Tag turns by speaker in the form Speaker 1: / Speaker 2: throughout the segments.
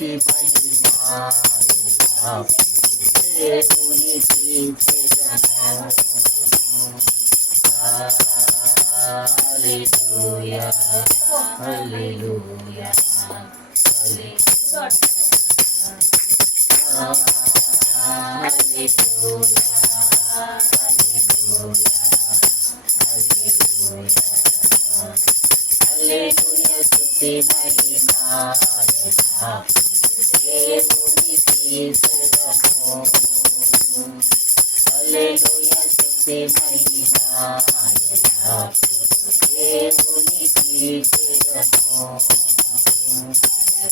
Speaker 1: की महिमा उनकी Hallelujah, hallelujah, hallelujah, hallelujah, hallelujah, దేవునికి చెదము హల్లెలూయా స్తుతి మహిమా దేవునికి చెదము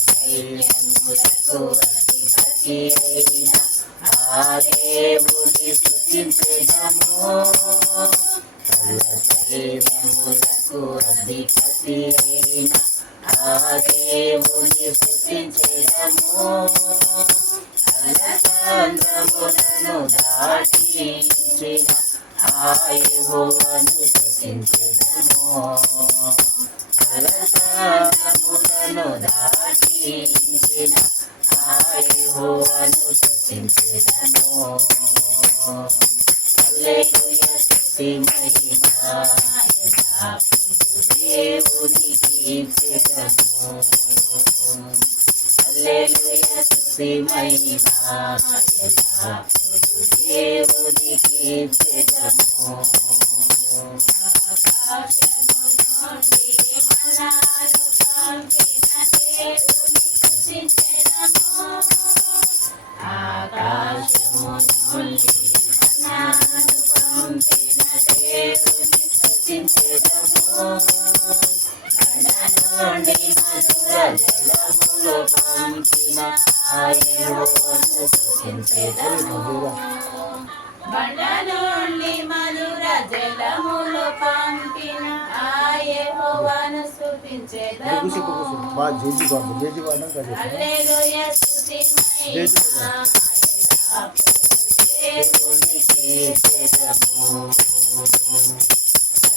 Speaker 1: సైన్యములకు అధిపతి అయిన ఆ దేవుని స్తుతించెదము కల అధిపతి అయిన దేవుని స్తుతించెదము అలసంద్రములను దాటించిన ఆ యెహోవాను అలసంద్రములను అలసాంద్రములను దాటించిన ఆ యెహోవాను స్తుతించెదము హల్లెలూయా స్తుతి దేవునికి చెదము హల్లెలూయా స్తుతి మహిమా దేవునికి చెదము ఆకాశము స్తుతించెదము నుండి మధుర జలములు పంపిన ఆ యెహోవాను స్తుతించెదము
Speaker 2: బండ నుండి మధుర జలములు పంపిన ఆ యెహోవాను స్తుతించెదము
Speaker 3: బాగా జేజీ బాబు జేజీ బాగా కదా
Speaker 2: హల్లెలూయా స్తుతి మహిమా.
Speaker 1: దేవునికి చెదము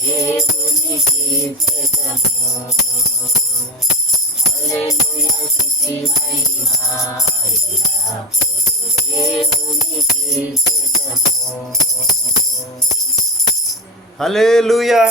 Speaker 1: దేవునికి చెదము హల్లెలూయా స్తుతి మహిమా దేవునికి చెదము
Speaker 3: హల్లెలూయా